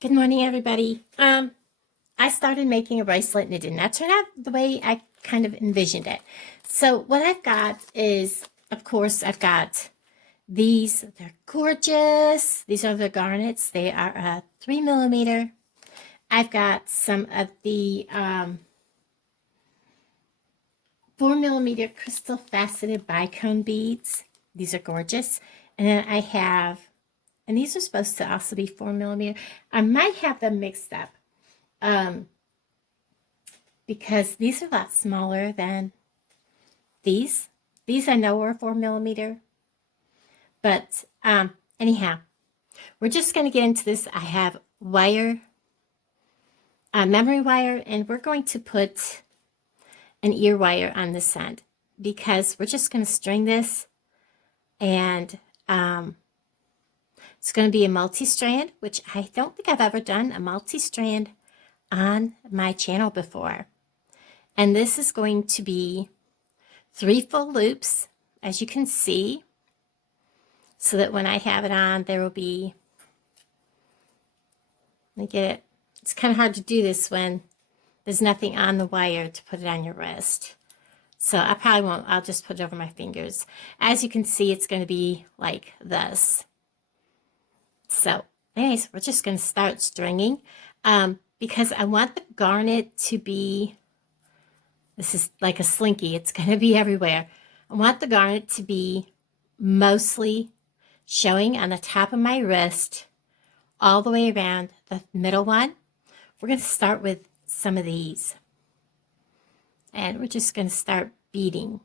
Good morning, everybody. I started making a bracelet and it did not turn out the way I kind of envisioned it. So what I've got is, of course, I've got these. They're gorgeous. These are the garnets. They are a 3mm. I've got some of the 4mm crystal faceted bicone beads. These are gorgeous. And then I have, and these are supposed to also be 4mm. I might have them mixed up. Because these are a lot smaller than these. These I know are 4mm. But anyhow, we're just going to get into this. I have wire, memory wire, and we're going to put an ear wire on this end because we're just going to string this, and it's going to be a multi-strand, which I don't think I've ever done a multi-strand on my channel before. And this is going to be 3 full loops, as you can see, so that when I have it on, there will be, let me get it. It's kind of hard to do this when there's nothing on the wire to put it on your wrist. So I probably won't, I'll just put it over my fingers. As you can see, it's going to be like this. So anyways, we're just going to start stringing because I want the garnet to be, this is like a slinky. It's going to be everywhere. I want the garnet to be mostly showing on the top of my wrist all the way around the middle one. We're going to start with some of these. And we're just going to start beading.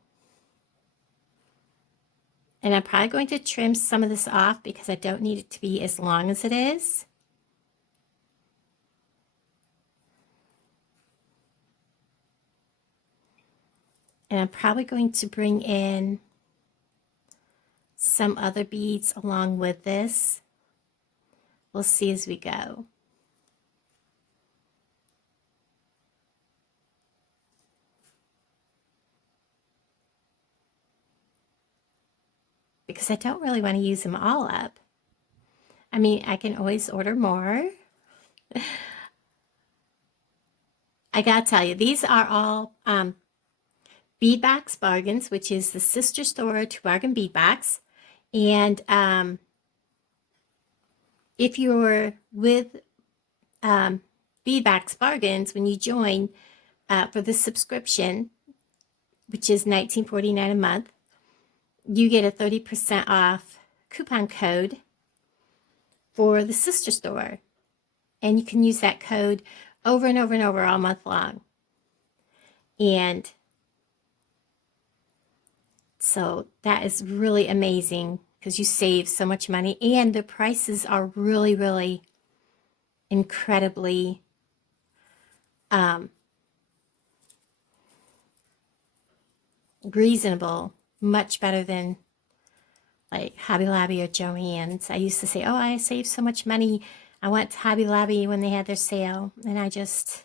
And I'm probably going to trim some of this off because I don't need it to be as long as it is. And I'm probably going to bring in some other beads along with this. We'll see as we go. Because I don't really want to use them all up. I mean, I can always order more. I gotta tell you, these are all Bead Box Bargains, which is the sister store to Bargain Bead Box. And if you're with Bead Box Bargains, when you join for the subscription, which is $19.49 a month, you get a 30% off coupon code for the sister store. And you can use that code over and over and over all month long. And so that is really amazing because you save so much money, and the prices are really, really incredibly reasonable, much better than like Hobby Lobby or Joann's. I used to say, oh, I saved so much money. I went to Hobby Lobby when they had their sale, and I just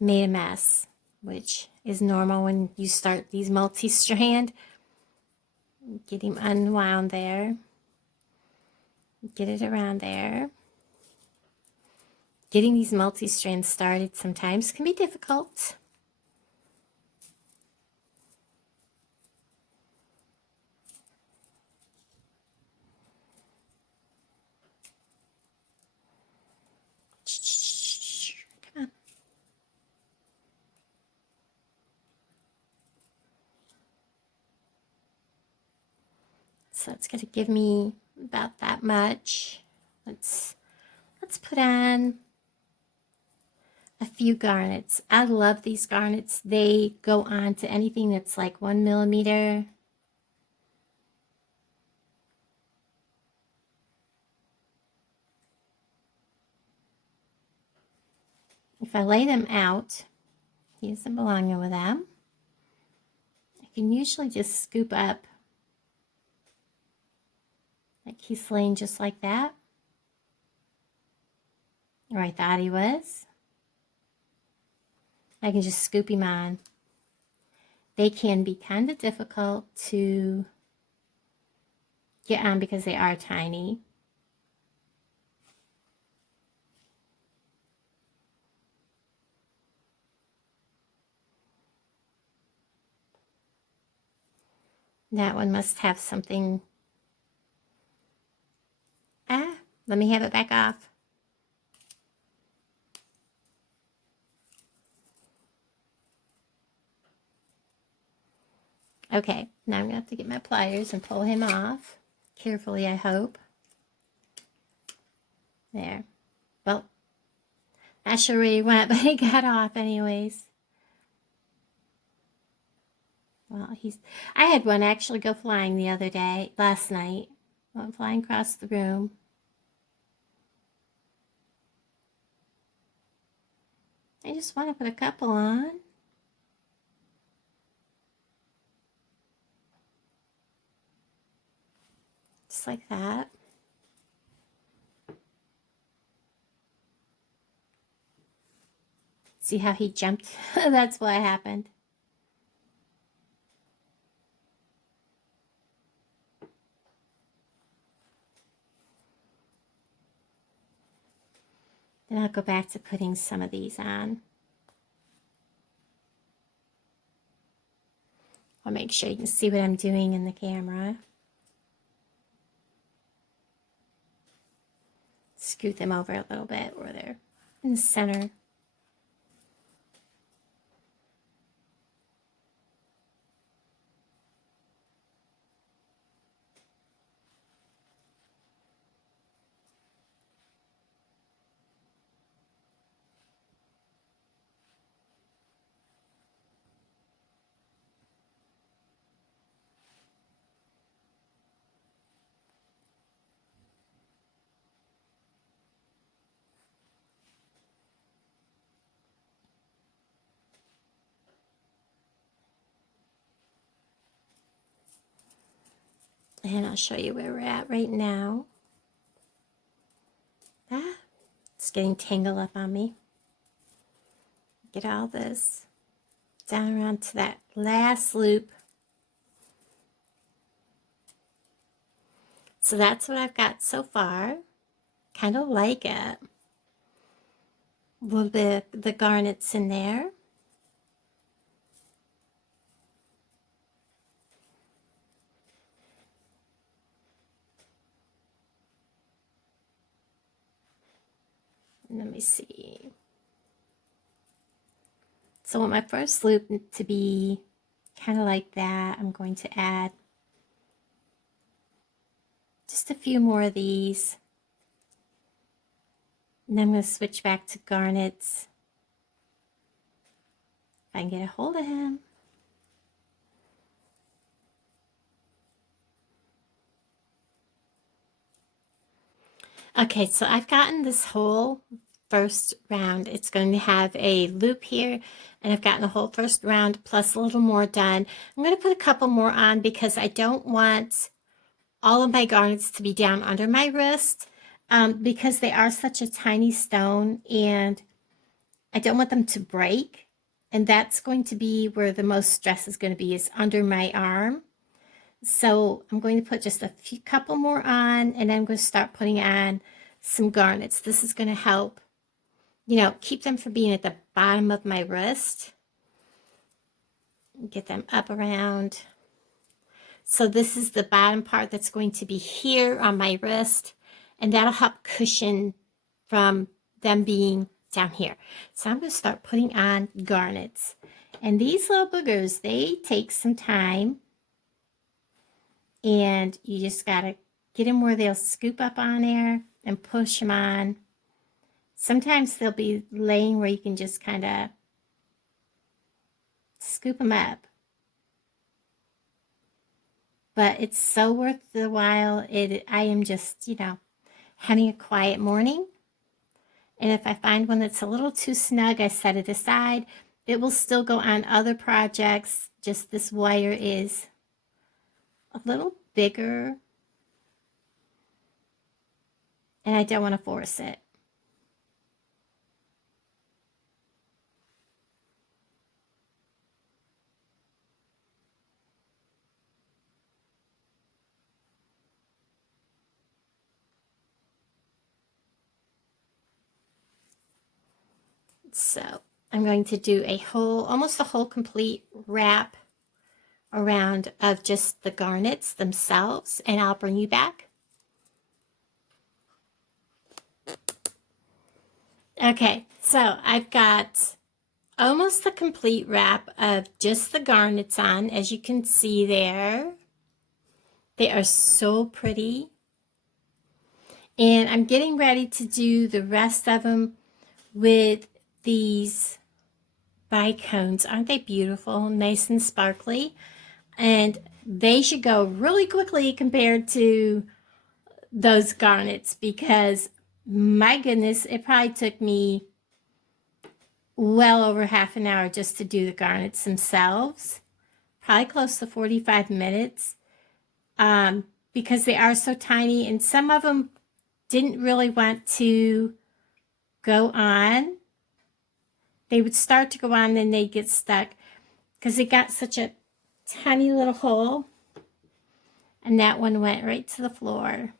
made a mess, which is normal when you start these multi-strand. Get him unwound there. Get it around there. Getting these multi-strands started sometimes can be difficult. Come on. So it's going to give me about that much. Let's put on a few garnets. I love these garnets. They go on to anything that's like 1mm. If I lay them out, he doesn't belong with them. I can usually just scoop up like he's laying just like that. Or I thought he was. I can just scoop him on. They can be kind of difficult to get on because they are tiny. That one must have something. Ah, let me have it back off. Okay, now I'm going to have to get my pliers and pull him off. Carefully, I hope. There. Well, not sure where he went, but he got off anyways. Well, I had one actually go flying the other day, last night. Went flying across the room. I just want to put a couple on. Just like that. See how he jumped? That's what happened. Then I'll go back to putting some of these on. I'll make sure you can see what I'm doing in the camera. Scoot them over a little bit where they're in the center. And I'll show you where we're at right now. Ah, it's getting tangled up on me. Get all this down around to that last loop. So that's what I've got so far. Kind of like it. A little bit of the garnets in there. Let me see. So I want my first loop to be kind of like that. I'm going to add just a few more of these. And then I'm going to switch back to garnets. If I can get a hold of him. Okay, so I've gotten this whole first round. It's going to have a loop here, and I've gotten the whole first round plus a little more done. I'm going to put a couple more on because I don't want all of my garnets to be down under my wrist because they are such a tiny stone, and I don't want them to break. And that's going to be where the most stress is going to be, is under my arm. So I'm going to put just a couple more on, and I'm going to start putting on some garnets. This is going to help, you know, keep them from being at the bottom of my wrist. Get them up around. So this is the bottom part that's going to be here on my wrist, and that'll help cushion from them being down here. So I'm going to start putting on garnets. And these little boogers, they take some time. And you just got to get them where they'll scoop up on there and push them on. Sometimes they'll be laying where you can just kind of scoop them up. But it's so worth the while. I am just, you know, having a quiet morning. And if I find one that's a little too snug, I set it aside. It will still go on other projects. Just this wire is a little bigger, and I don't want to force it. So I'm going to do a whole, almost a whole complete wrap around of just the garnets themselves, and I'll bring you back. Okay, so I've got almost the complete wrap of just the garnets on, as you can see there. They are so pretty. And I'm getting ready to do the rest of them with these bicones. Aren't they beautiful? Nice and sparkly. And they should go really quickly compared to those garnets, because my goodness, it probably took me well over half an hour just to do the garnets themselves. Probably close to 45 minutes, because they are so tiny, and some of them didn't really want to go on. They would start to go on, then they'd get stuck because they got such a tiny little hole, and that one went right to the floor.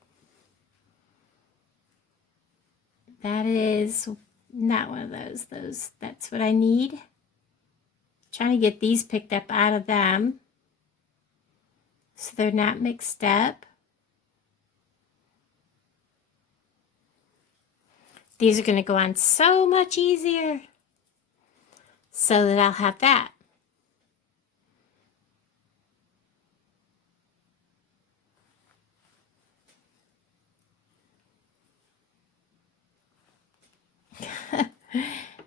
That is not one of those. That's what I need. Trying to get these picked up out of them so they're not mixed up. These are going to go on so much easier, so that I'll have that.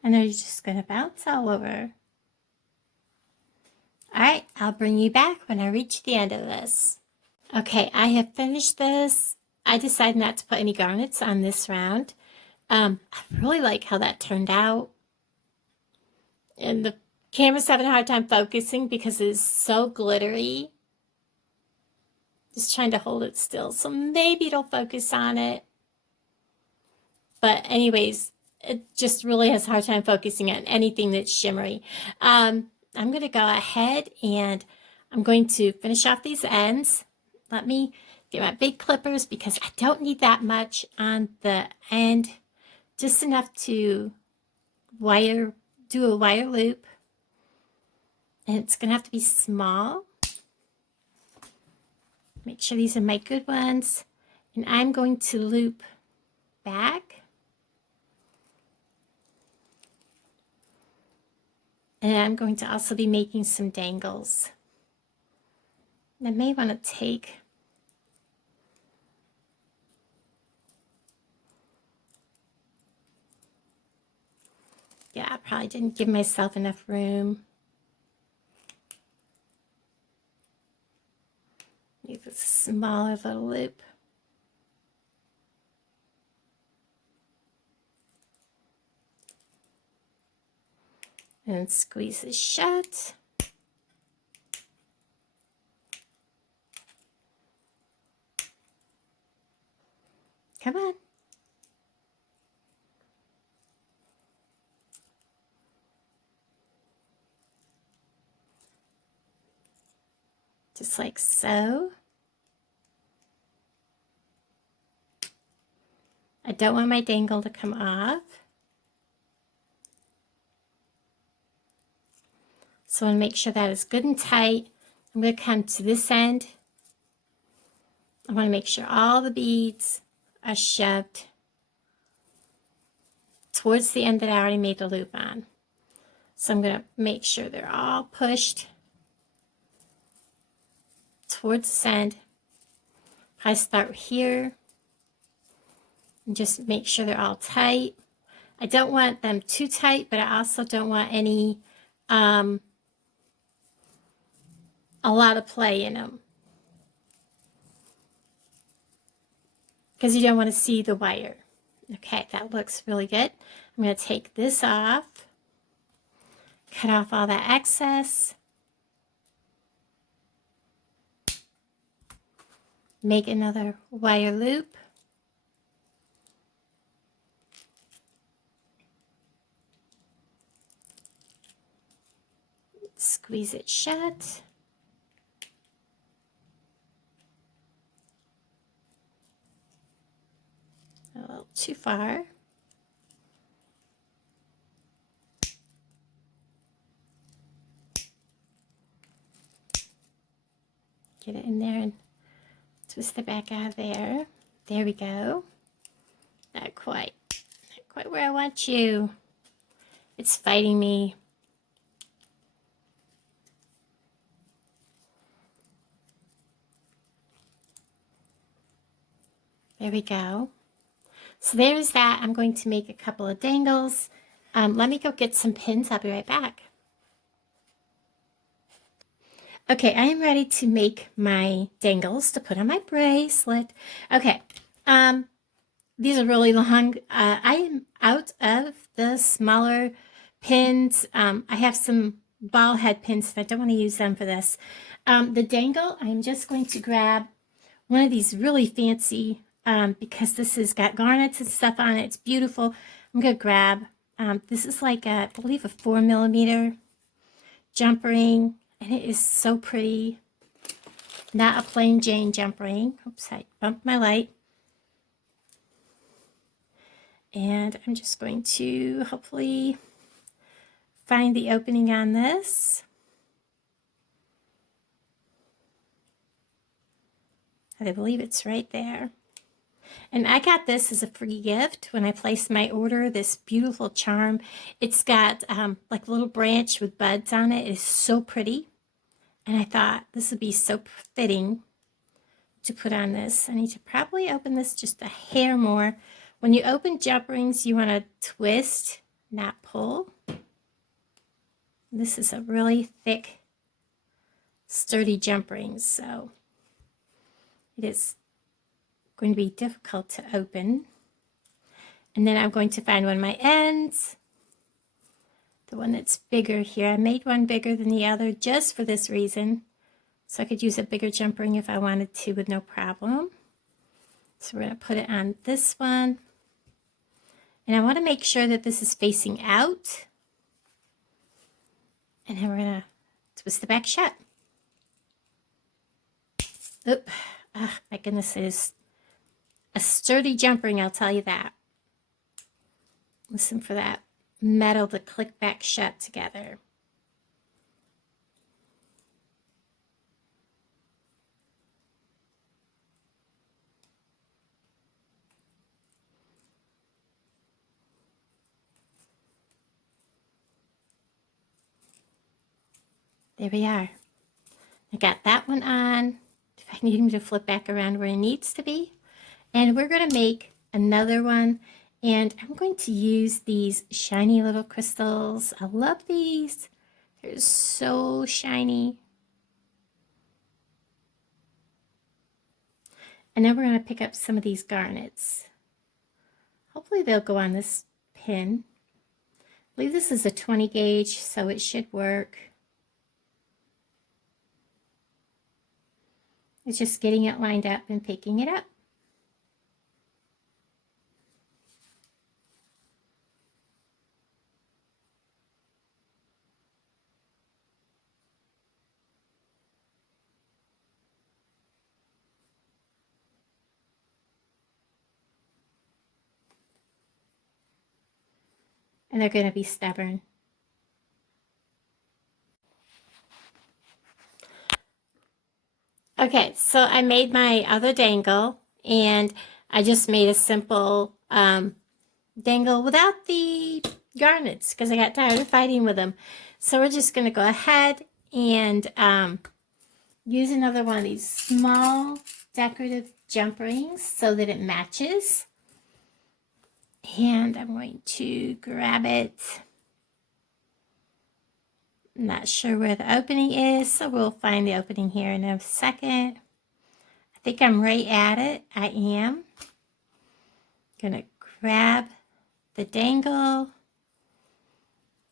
And they're just going to bounce all over. All right, I'll bring you back when I reach the end of this. Okay, I have finished this. I decided not to put any garnets on this round. I really like how that turned out. And the camera's having a hard time focusing because it's so glittery. Just trying to hold it still, so maybe it'll focus on it. But anyways, it just really has a hard time focusing on anything that's shimmery. I'm going to go ahead and I'm going to finish off these ends. Let me get my big clippers because I don't need that much on the end. Just enough to do a wire loop. And it's going to have to be small. Make sure these are my good ones. And I'm going to loop back. And I'm going to also be making some dangles. And I may want to take I probably didn't give myself enough room. Use a smaller little loop. And squeeze it shut. Come on. Just like so. I don't want my dangle to come off. So I want to make sure that is good and tight. I'm going to come to this end. I want to make sure all the beads are shoved towards the end that I already made the loop on. So I'm going to make sure they're all pushed towards this end. I start here and just make sure they're all tight. I don't want them too tight, but I also don't want any a lot of play in them, because you don't want to see the wire. Okay, that looks really good. I'm going to take this off, cut off all that excess, make another wire loop, squeeze it shut. A little too far. Get it in there and twist the back out of there. There we go. Not quite where I want you. It's fighting me. There we go. So there's that. I'm going to make a couple of dangles. Let me go get some pins. I'll be right back. Okay, I am ready to make my dangles to put on my bracelet. Okay, these are really long. I am out of the smaller pins. I have some ball head pins, but I don't want to use them for this. The dangle, I'm just going to grab one of these really fancy, because this has got garnets and stuff on it. It's beautiful. I'm going to grab, this is like, I believe, a 4mm jump ring, and it is so pretty. Not a plain Jane jump ring. Oops, I bumped my light. And I'm just going to hopefully find the opening on this. I believe it's right there. And I got this as a free gift when I placed my order, this beautiful charm. It's got like a little branch with buds on it. It is so pretty. And I thought this would be so fitting to put on this. I need to probably open this just a hair more. When you open jump rings, you want to twist, not pull. This is a really thick, sturdy jump ring, so it is going to be difficult to open. And then I'm going to find one of my ends, the one that's bigger here. I made one bigger than the other just for this reason, so I could use a bigger jump ring if I wanted to with no problem. So we're going to put it on this one. And I want to make sure that this is facing out. And then we're going to twist the back shut. Oop. Oh, my goodness, it is a sturdy jump ring, I'll tell you that. Listen for that metal to click back shut together. There we are. I got that one on. If I need him to flip back around where he needs to be. And we're going to make another one. And I'm going to use these shiny little crystals. I love these. They're so shiny. And then we're going to pick up some of these garnets. Hopefully they'll go on this pin. I believe this is a 20 gauge, so it should work. It's just getting it lined up and picking it up. And they're going to be stubborn. Okay, so I made my other dangle, and I just made a simple dangle without the garnets because I got tired of fighting with them. So we're just going to go ahead and use another one of these small decorative jump rings so that it matches. And I'm going to grab it. I'm not sure where the opening is, so we'll find the opening here in a second. I think I'm right at it. I am. Gonna grab the dangle,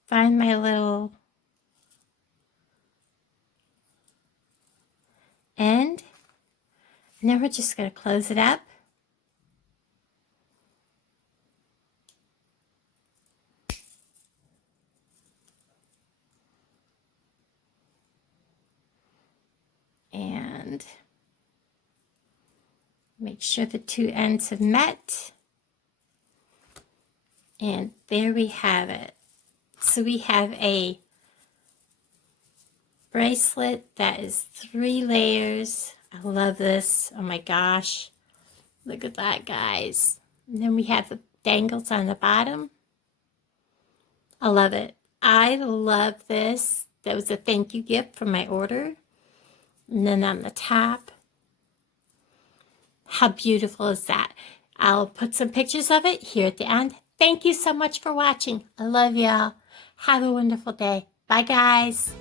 find my little end, and then we're just gonna close it up. And make sure the two ends have met. And there we have it. So we have a bracelet that is 3 layers. I love this. Oh my gosh. Look at that, guys. And then we have the dangles on the bottom. I love it. I love this. That was a thank you gift from my order. And then on the top, how beautiful is that? I'll put some pictures of it here at the end. Thank you so much for watching. I love y'all. Have a wonderful day. Bye, guys.